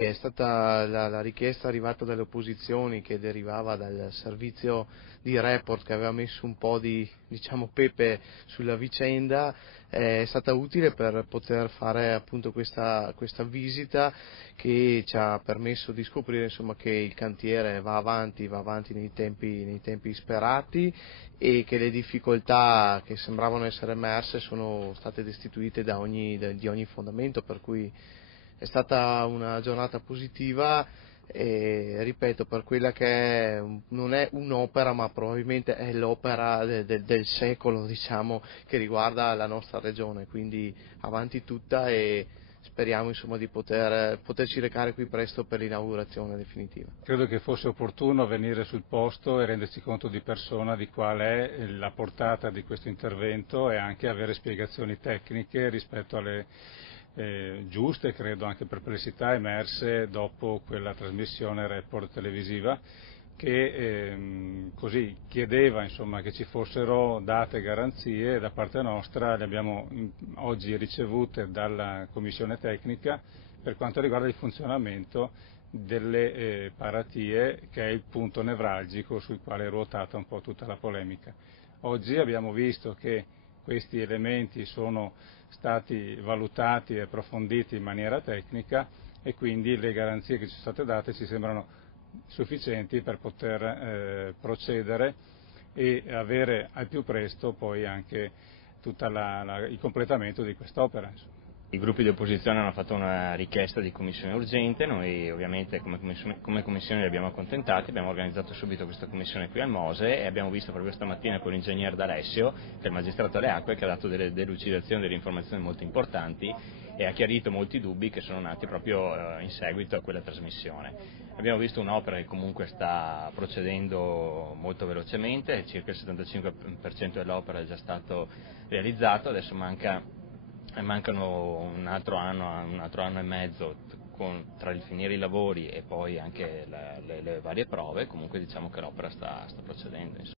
È stata la richiesta arrivata dalle opposizioni, che derivava dal servizio di report che aveva messo un po' di, diciamo, pepe sulla vicenda. È stata utile per poter fare appunto questa visita, che ci ha permesso di scoprire, insomma, che il cantiere va avanti nei tempi sperati, e che le difficoltà che sembravano essere emerse sono state destituite di ogni fondamento, per cui è stata una giornata positiva. E ripeto, per quella che non è un'opera, ma probabilmente è l'opera del secolo, diciamo, che riguarda la nostra regione, quindi avanti tutta, e speriamo, insomma, di poterci recare qui presto per l'inaugurazione definitiva. Credo che fosse opportuno venire sul posto e rendersi conto di persona di qual è la portata di questo intervento, e anche avere spiegazioni tecniche rispetto alle giuste, credo, anche perplessità emerse dopo quella trasmissione report televisiva, che così chiedeva, insomma, che ci fossero date garanzie. Da parte nostra le abbiamo oggi ricevute dalla Commissione tecnica per quanto riguarda il funzionamento delle paratie, che è il punto nevralgico sul quale è ruotata un po' tutta la polemica. Oggi abbiamo visto che questi elementi sono stati valutati e approfonditi in maniera tecnica, e quindi le garanzie che ci sono state date ci sembrano sufficienti per poter procedere e avere al più presto poi anche tutto il completamento di quest'opera. I gruppi di opposizione hanno fatto una richiesta di commissione urgente, noi ovviamente come commissione li abbiamo accontentati, abbiamo organizzato subito questa commissione qui al Mose, e abbiamo visto proprio stamattina con l'ingegner D'Alessio, che è il magistrato alle acque, che ha dato delle delucidazioni, delle informazioni molto importanti, e ha chiarito molti dubbi che sono nati proprio in seguito a quella trasmissione. Abbiamo visto un'opera che comunque sta procedendo molto velocemente, circa il 75% dell'opera è già stato realizzato, adesso mancano un altro anno e mezzo tra il finire i lavori e poi anche le varie prove. Comunque diciamo che l'opera sta procedendo.